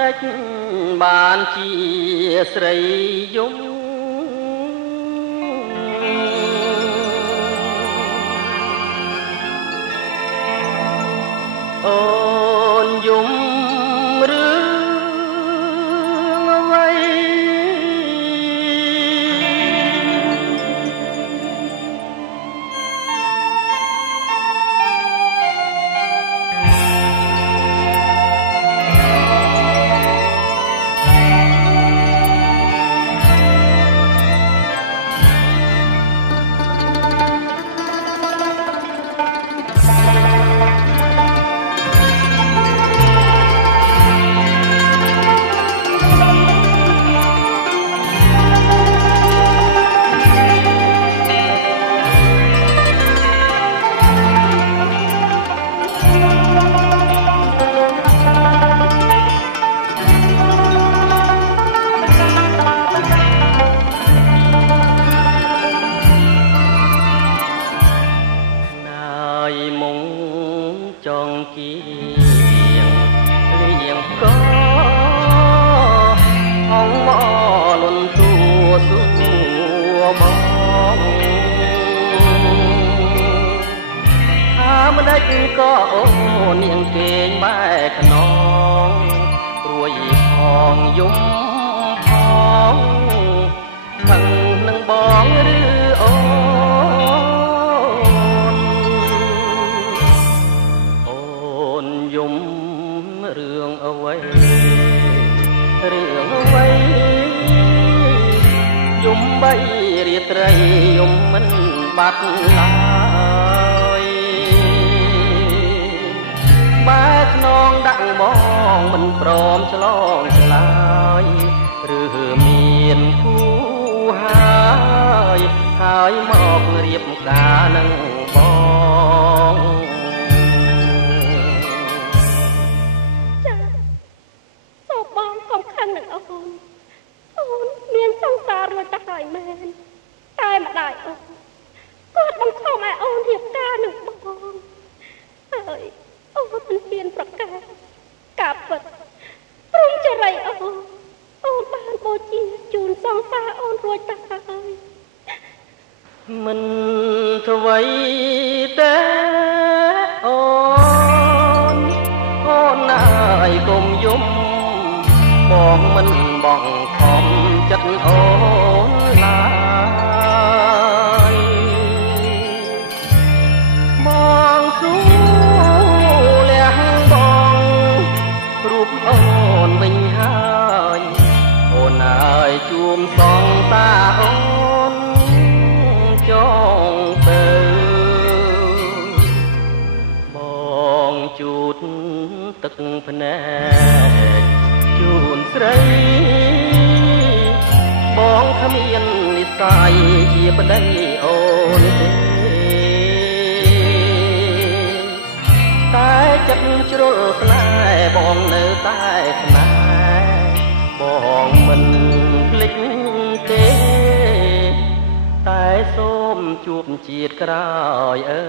ដេចបានជាស្រីយំអូនយំរឿងអ្វីចងគៀងលៀងក៏អងមកលន់ទួសួរបងមិនដេចក៏អូននាងគេងបែកខ្នងព្រួយផងយំផងផឹងនឹងបងឬអូយំរឿងអ្វីរឿងអ្វីយំបីរាត្រីយំមិនបាត់ឡើយបែកខ្នងដាក់បងមិនព្រមឆ្លងឆ្លើយឬមានគូហើយមករៀបការនឹងបងអូនមានសង្សាររួចទៅហើយមែនតែម្ដាយអូនគាត់បង្ខំឲ្យអូនរៀបការនឹងបងហើយអូនមិនហ៊ានប្រកាសការពិតព្រមចរិយអូនបានបូជាជូនសង្សារអូនរួចទៅហើយមិនអ្វីទេអូនអើយកុំយំបងមិនបងខំចិត្តអូនឡើយបងស៊ូលះបងរូបអូនវិញហើយអូនអើយជួមសងតាអូនចងទៅបងជូតទឹកភ្នែកជូនស្រីបងគ្មាននិស្ស័យជាប្តីអូនទេតែចិត្តជ្រុលស្នេហ៍បងនៅតែស្នេហ៍បងមិនភ្លេចទេតែសូមជួបជាតិក្រោយអើ